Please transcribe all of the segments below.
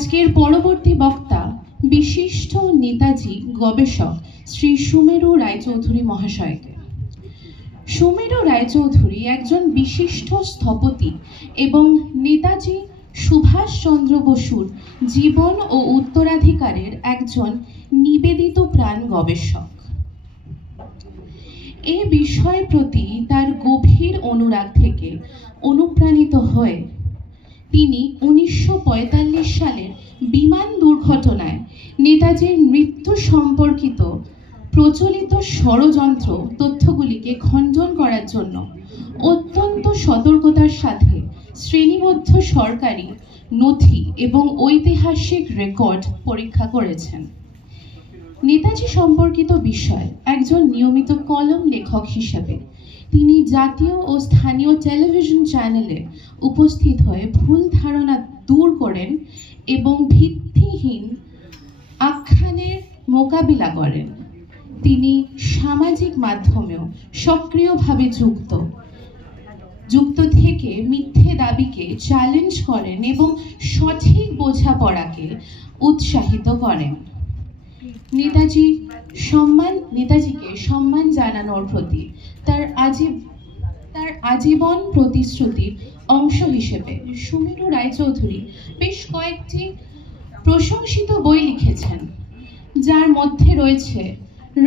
আজকের পরবর্তী বক্তা বিশিষ্ট নেতাজি গবেষক শ্রী সুমেরু রায়চৌধুরী মহাশয়কে। সুমেরু রায়চৌধুরী একজন বিশিষ্ট স্থপতি এবং নেতাজি সুভাষচন্দ্র বসুর জীবন ও উত্তরাধিকারের একজন নিবেদিত প্রাণ গবেষক। এ বিষয়ের প্রতি তার গভীর অনুরাগ থেকে অনুপ্রাণিত হয়ে তিনি 1945 সালের বিমান দুর্ঘটনায় নেতাজির মৃত্যু সম্পর্কিত প্রচলিত ষড়যন্ত্র তথ্যগুলিকে খণ্ডন করার জন্য অত্যন্ত সতর্কতার সাথে শ্রেণীবদ্ধ সরকারি নথি এবং ঐতিহাসিক রেকর্ড পরীক্ষা করেছেন। নেতাজি সম্পর্কিত বিষয় একজন নিয়মিত কলম লেখক হিসেবে তিনি জাতীয় ও স্থানীয় টেলিভিশন চ্যানেলে উপস্থিত হয়ে ভুল ধারণা দূর করেন এবং ভিত্তিহীন আখ্যানের মোকাবিলা করেন। তিনি সামাজিক মাধ্যমেও সক্রিয়ভাবে যুক্ত থেকে মিথ্যে দাবিকে চ্যালেঞ্জ করেন এবং সঠিক বোঝাপড়াকে উৎসাহিত করেন। নেতাজিকে সম্মান জানানোর প্রতি তার আজীবন প্রতিশ্রুতির অংশ হিসেবে সুমেরু রায়চৌধুরী বেশ কয়েকটি প্রশংসিত বই লিখেছেন, যার মধ্যে রয়েছে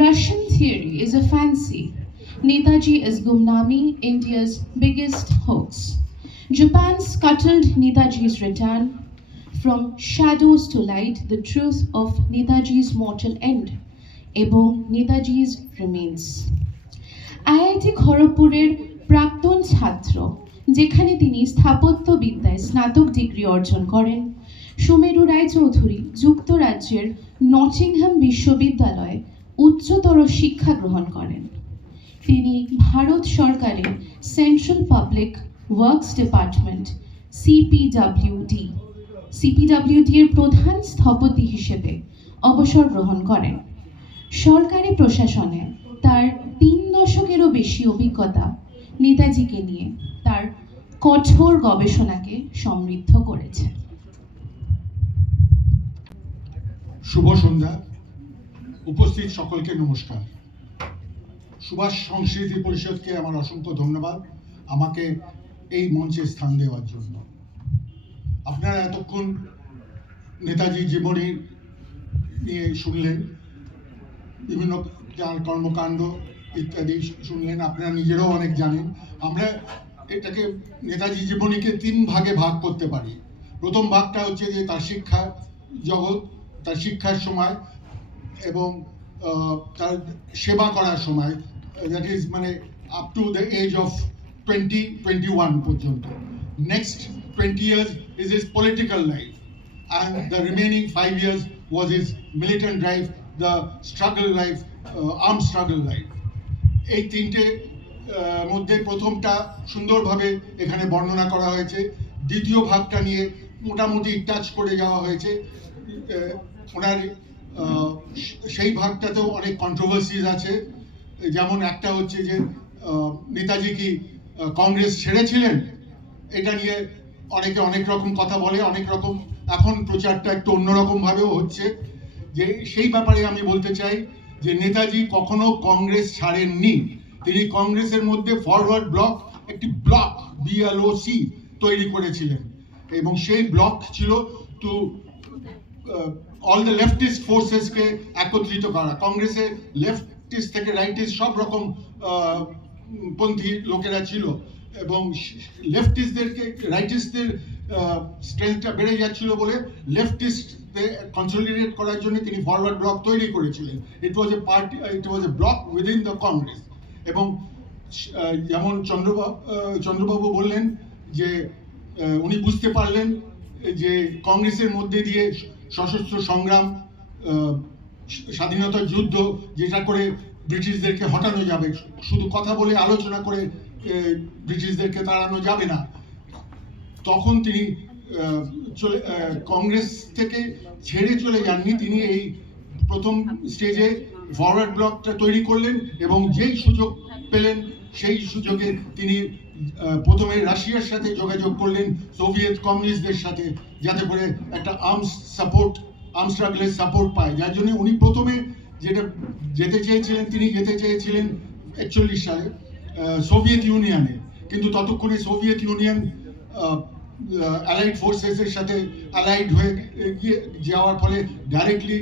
Russian theory is a fancy, Netaji is Gumnaami, India's biggest hoax, Japan scuttled Netaji's return, From Shadows to Light, The Truth of Netaji's Mortal End এবং নেতাজি's Remains। আইআইটি খড়গপুরের প্রাক্তন ছাত্র, যেখানে তিনি স্থাপত্যবিদ্যায় স্নাতক ডিগ্রি অর্জন করেন, সুমেরু রায়চৌধুরী যুক্তরাজ্যের নটিংহাম বিশ্ববিদ্যালয়ে উচ্চতর শিক্ষা গ্রহণ করেন। তিনি ভারত সরকারের central public works department CPWD এর প্রধান স্থপতি হিসেবে অবসর গ্রহণ করেন। সরকারি প্রশাসনে তার 3 দশকেরও বেশি অভিজ্ঞতা নেতাজিকে নিয়ে তার কঠোর গবেষণাকে সমৃদ্ধ করেছে। শুভ সন্ধ্যা। উপস্থিত সকলকে নমস্কার। সুভাষ সংস্কৃতি পরিষদকে আমার অসংখ্য ধন্যবাদ আমাকে এই মঞ্চে স্থান দেওয়ার জন্য। আপনারা এতক্ষণ নেতাজি জীবনী নিয়ে শুনলেন, বিভিন্ন কর্মকাণ্ড ইত্যাদি শুনলেন, আপনারা নিজেরাও অনেক জানেন। আমরা এটাকে নেতাজি জীবনীকে 3 ভাগে ভাগ করতে পারি। প্রথম ভাগটা হচ্ছে যে তার শিক্ষার জগৎ, তার শিক্ষার সময় এবং তার সেবা করার সময়, দ্যাট ইজ মানে up to the age of 20-21 পর্যন্ত। Next 20 years is his political life, and the remaining 5 years was his militant life, the struggle life, armed struggle life. এই 3টে মধ্যে প্রথমটা সুন্দরভাবে এখানে বর্ণনা করা হয়েছে। দ্বিতীয় ভাগটা নিয়ে মোটামুটি টাচ করে যাওয়া হয়েছে। ওনার সেই ভাগটাতেও অনেক কন্ট্রোভার্সিজ আছে। যেমন একটা হচ্ছে যে নেতাজি কি কংগ্রেস ছেড়েছিলেন, এটা নিয়ে অনেকে অনেক রকম কথা বলে, অনেক রকম এখন প্রচারটা একটু অন্যরকম ভাবেও হচ্ছে। যে সেই ব্যাপারে আমি বলতে চাই যে নেতাজি কখনো কংগ্রেস ছাড়েননি। তিনি কংগ্রেসের মধ্যে ফরওয়ার্ড ব্লক, একটি ব্লক BLOC তৈরি করেছিলেন এবং সেই ব্লক ছিল টু অল দ্য লেফটিস্ট ফোর্সেসকে একত্রিত করা। কংগ্রেসে লেফটিস্ট থেকে রাইটিস্ট সব রকম পন্থী লোকেরা ছিল এবং লেফটিস্টদেরকে রাইটিস্টদের স্ট্রেংথটা বেড়ে যাচ্ছিল বলে লেফটিস্টদের কনসলিডেট করার জন্য তিনি ফরওয়ার্ড ব্লক তৈরি করেছিলেন। ইট ওয়াজ এ ব্লক উইদিন দ্য কংগ্রেস। এবং যেমন চন্দ্রবাবু বললেন যে উনি বুঝতে পারলেন যে কংগ্রেসের মধ্যে দিয়ে সশস্ত্র সংগ্রাম, স্বাধীনতা যুদ্ধ, যেটা করে ব্রিটিশদেরকে হটানো যাবে, শুধু কথা বলে আলোচনা করে ব্রিটিশদেরকে তাড়ানো যাবে না। তখন তিনি কংগ্রেস থেকে ছেড়ে চলে যাননি। তিনি এই প্রথম স্টেজে ফরওয়ার্ড ব্লকটা তৈরি করলেন এবং যেই সুযোগ পেলেন সেই সুযোগে তিনি প্রথমে রাশিয়ার সাথে যোগাযোগ করলেন সোভিয়েত কমিউনিস্টদের সাথে, যাতে করে একটা আর্মস স্ট্রাগলের সাপোর্ট পায়, যার জন্য উনি প্রথমে যেতে চেয়েছিলেন 41 সালে সোভিয়েত ইউনিয়নে। কিন্তু ততক্ষণে সোভিয়েত ইউনিয়ন অ্যালাইড ফোর্সেসের সাথে অ্যালাইড হয়ে যাওয়ার ফলে ডাইরেক্টলি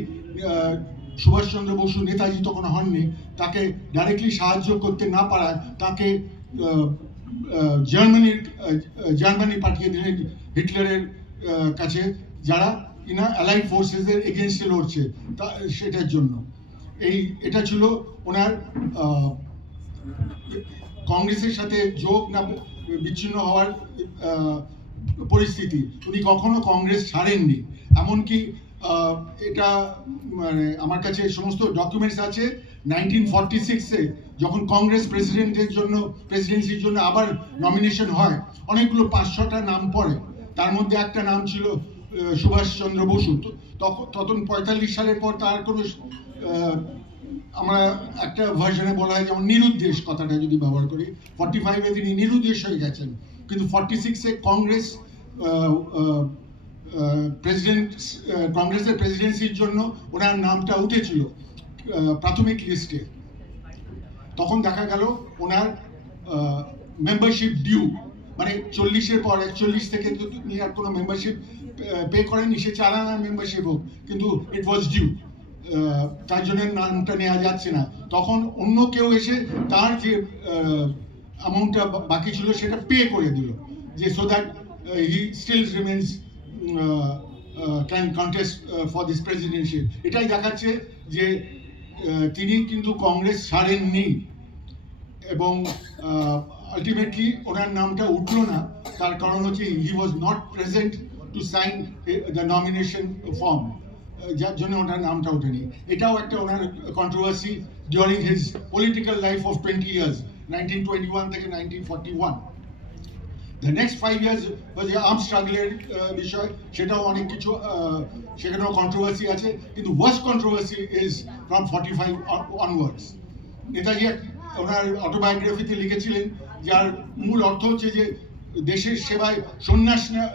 সুভাষচন্দ্র বসু, নেতাজি তখন হননি, তাকে ডাইরেক্টলি সাহায্য করতে না পারায় তাকে জার্মানি পাঠিয়ে দিলেন হিটলারের কাছে, যারা কিনা অ্যালাইড ফোর্সেসের এগেনস্টে লড়ছে সেটার জন্য। এটা ছিল ওনার কংগ্রেসের সাথে যোগ না বিচ্ছিন্ন হওয়ার পরিস্থিতি। উনি কখনো কংগ্রেস ছাড়েননি, এমনকি এটা মানে আমার কাছে সমস্ত ডকুমেন্টস আছে। 1946-এ যখন কংগ্রেস প্রেসিডেন্সির জন্য আবার নমিনেশন হয়, অনেকগুলো 5-6টা নাম পড়ে, তার মধ্যে একটা নাম ছিল সুভাষচন্দ্র বসু। তখন 45 সালের পর তার কোনো আমরা একটা ভার্সনে বলা হয় যেমন নিরুদ্দেশ কথাটা যদি ব্যবহার করি, 45-এ তিনি নিরুদ্দেশ হয়ে গেছেন। কিন্তু 46-এ কংগ্রেসের প্রেসিডেন্সির জন্য ওনার নামটা উঠেছিল প্রাথমিক লিস্টে। তখন দেখা গেল ওনার মেম্বারশিপ ডিউ, মানে 40-এর পর 41 থেকে তিনি আর কোনো মেম্বারশিপ পে করেনি, সে চার আনার মেম্বারশিপ হোক, কিন্তু ইট ওয়াজ ডিউ, তার জন্য নামটা নেওয়া যাচ্ছে না। তখন অন্য কেউ এসে তার যে অ্যামাউন্টটা বাকি ছিল সেটা পে করে দিল, যে so that he still remains can contest for this presidential. এটাই দেখাচ্ছে যে তিনি কিন্তু কংগ্রেস ছাড়েননি, এবং আলটিমেটলি ওনার নামটা উঠলো না। তার কারণ হচ্ছে he was not present to sign the nomination form, যার জন্য ওনার নামটা ওঠেনি। এটাও একটা ওনার controversy during his political life of 20 years, 1921 থেকে 1941। The next 5 years was the armed struggle বিষয়, সেটাও অনেক কিছু সেখানেও কন্ট্রোভার্সি আছে, কিন্তু worst controversy is from 45 onwards। Netaji ওনার অটোবায়োগ্রাফিতে লিখেছিলেন, যার মূল অর্থ হচ্ছে যে দেশের সেবায় সন্ন্যাস নেওয়া,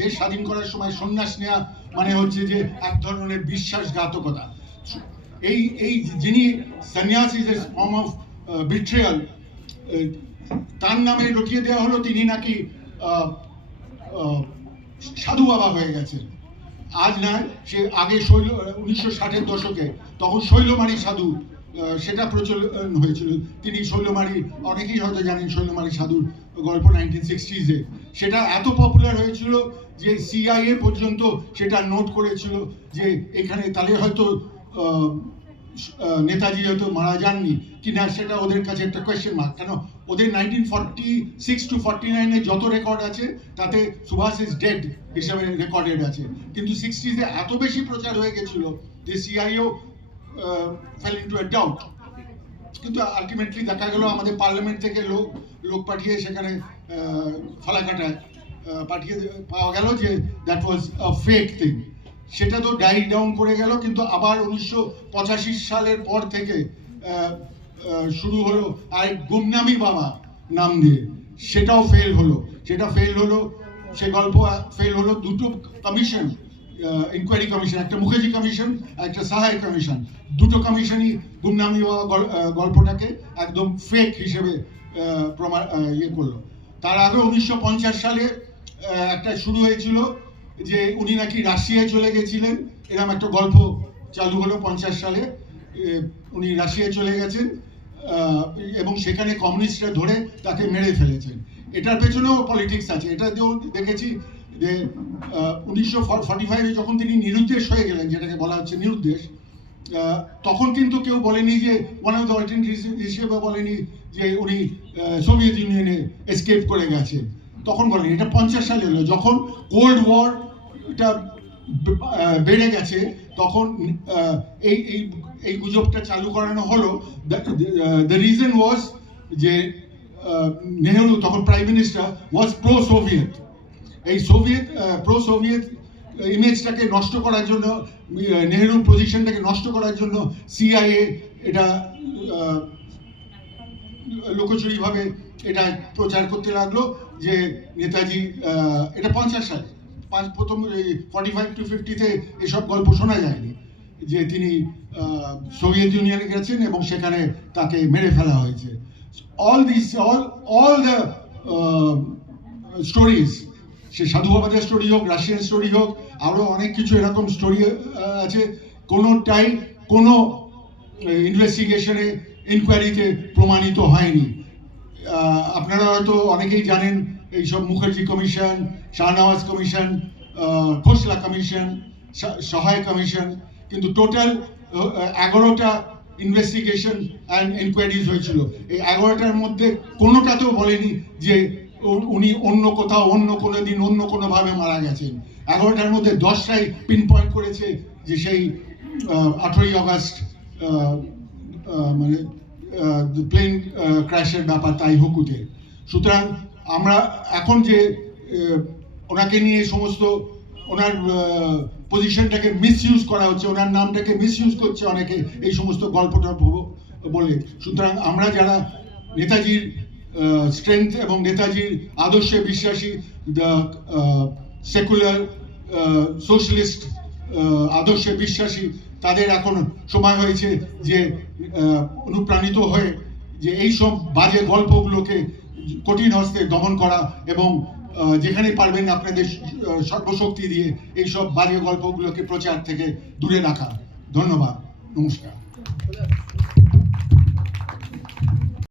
দেশ স্বাধীন করার সময় সন্ন্যাস নেওয়া মানে হচ্ছে যে এক ধরনের বিশ্বাসঘাতকতা। এই যিনি সন্ন্যাস is a form of betrayal, তার নামে রটিয়ে দেওয়া হলো তিনি নাকি সাধু বাবা হয়ে গেছে। আজ নয়, সে আগে 1960-এর দশকে তখন শৈলমারী সাধু সেটা প্রচলন হয়েছিল। তিনি শৈলমারী, অনেকেই হয়তো জানেন শৈলমারী সাধুর গল্প 1960s-এ। সেটা এত পপুলার হয়েছিল যে CIA পর্যন্ত সেটা নোট করেছিল যে এখানে তাহলে হয়তো নেতাজি হয়তো মারা যাননি কিনা, সেটা ওদের কাছে একটা কোয়েশ্চেন মার্ক। কেন ওদের 1946 to 49-এ যত রেকর্ড আছে তাতে সুভাষ ইজ ডেড হিসাবে রেকর্ডেড আছে, কিন্তু 60s-এ এত বেশি প্রচার হয়ে গেছিল যে CIO fell into a doubt। কিন্তু আলটিমেটলি দেখা গেল আমাদের পার্লামেন্ট থেকে লোক পাঠিয়ে সেখানে ফালাকাটায় পাঠিয়ে পাওয়া গেল যে that was a fake thing. সেটা তো ডাই ডাউন করে গেল, কিন্তু আবার 1985 সালের পর থেকে শুরু হলো আর গুমনামি বাবা নাম দিয়ে, সেটাও ফেল হলো। সে গল্প ফেল হলো। দুটো কমিশন, ইনকোয়ারি কমিশন, একটা মুখার্জি কমিশন, একটা সাহায় কমিশন, দুটো কমিশনই গুমনামি বাবা গল্পটাকে একদম ফেক হিসেবে করলো। তার আগে 1950 সালে একটা শুরু হয়েছিল যে উনি নাকি রাশিয়ায় চলে গেছিলেন, এরকম একটা গল্প চালু হলো 50 সালে। উনি রাশিয়ায় চলে গেছেন এবং সেখানে কমিউনিস্টরা ধরে তাকে মেরে ফেলেছেন। এটার পেছনেও পলিটিক্স আছে। এটাতেও দেখেছি যে 1945-এ যখন তিনি নিরুদ্দেশ হয়ে গেলেন, যেটাকে বলা হচ্ছে নিরুদ্দেশ, তখন কিন্তু কেউ বলেনি যে ওয়ান অফ দ্য অল্টারনেটিভ হিসেবে বলেনি যে উনি সোভিয়েত ইউনিয়নে এসকেপ করে গেছেন, তখন বলেনি। এটা 50 সালে হলো, যখন কোল্ড ওয়ারটা বেড়ে গেছে, তখন এই গুজবটা চালু করানো হলো। দ্য রিজন ওয়াজ যে নেহেরু, তখন প্রাইম মিনিস্টার, ওয়াজ প্রো সোভিয়েত। এই প্রো সোভিয়েত ইমেজটাকে নষ্ট করার জন্য, নেহেরুর পজিশনটাকে নষ্ট করার জন্য CIA এটা লুকোচুরিভাবে এটা প্রচার করতে লাগলো যে নেতাজি এটা 50 সালে প্রথম 45 to 50-তে এসব গল্প শোনা যায়নি যে তিনি সোভিয়েত ইউনিয়নে গেছেন এবং সেখানে তাকে মেরে ফেলা হয়েছে। all the স্টোরিজ, সে সাধু বাবাদের স্টোরি হোক, রাশিয়ান স্টোরি হোক, আরও অনেক কিছু এরকম স্টোরি আছে, কোনোটাই কোনো ইনভেস্টিগেশনে ইনকোয়ারিতে প্রমাণিত হয়নি। আপনারা হয়তো অনেকেই জানেন এইসব মুখার্জি কমিশন, শাহনওয়াজ কমিশন, খোসলা কমিশন, সহায় কমিশন, কিন্তু টোটাল 11টা ইনভেস্টিগেশন অ্যান্ড এনকোয়ারিজ হয়েছিল। এই 11টার মধ্যে কোনোটাতেও বলেনি যে উনি অন্য কোথাও অন্য কোনো দিন অন্য কোনোভাবে মারা গেছেন। 11টার মধ্যে 10টাই পিন পয়েন্ট করেছে যে সেই 18ই আগস্ট মানে প্লেন ক্র্যাশের ব্যাপার তাইহুকুতে। সুতরাং আমরা এখন যে ওনাকে নিয়ে সমস্ত ওনার পজিশনটাকে মিসইউজ করা হচ্ছে, ওনার নামটাকে মিসইউজ করছে অনেকে এই সমস্ত গল্পটা বলে। সুতরাং আমরা যারা নেতাজির স্ট্রেংথ এবং নেতাজির আদর্শে বিশ্বাসী, দ্য সেকুলার সোশ্যালিস্ট আদর্শে বিশ্বাসী, তাদের এখন সময় হয়েছে যে অনুপ্রাণিত হয়ে যে এই সব বাজে গল্পগুলোকে কঠিন হস্তে দমন করা এবং যেখানে পারবেন আপনাদের সর্বশক্তি দিয়ে এই সব বাজে গল্পগুলোকে প্রচার থেকে দূরে রাখা। ধন্যবাদ, নমস্কার।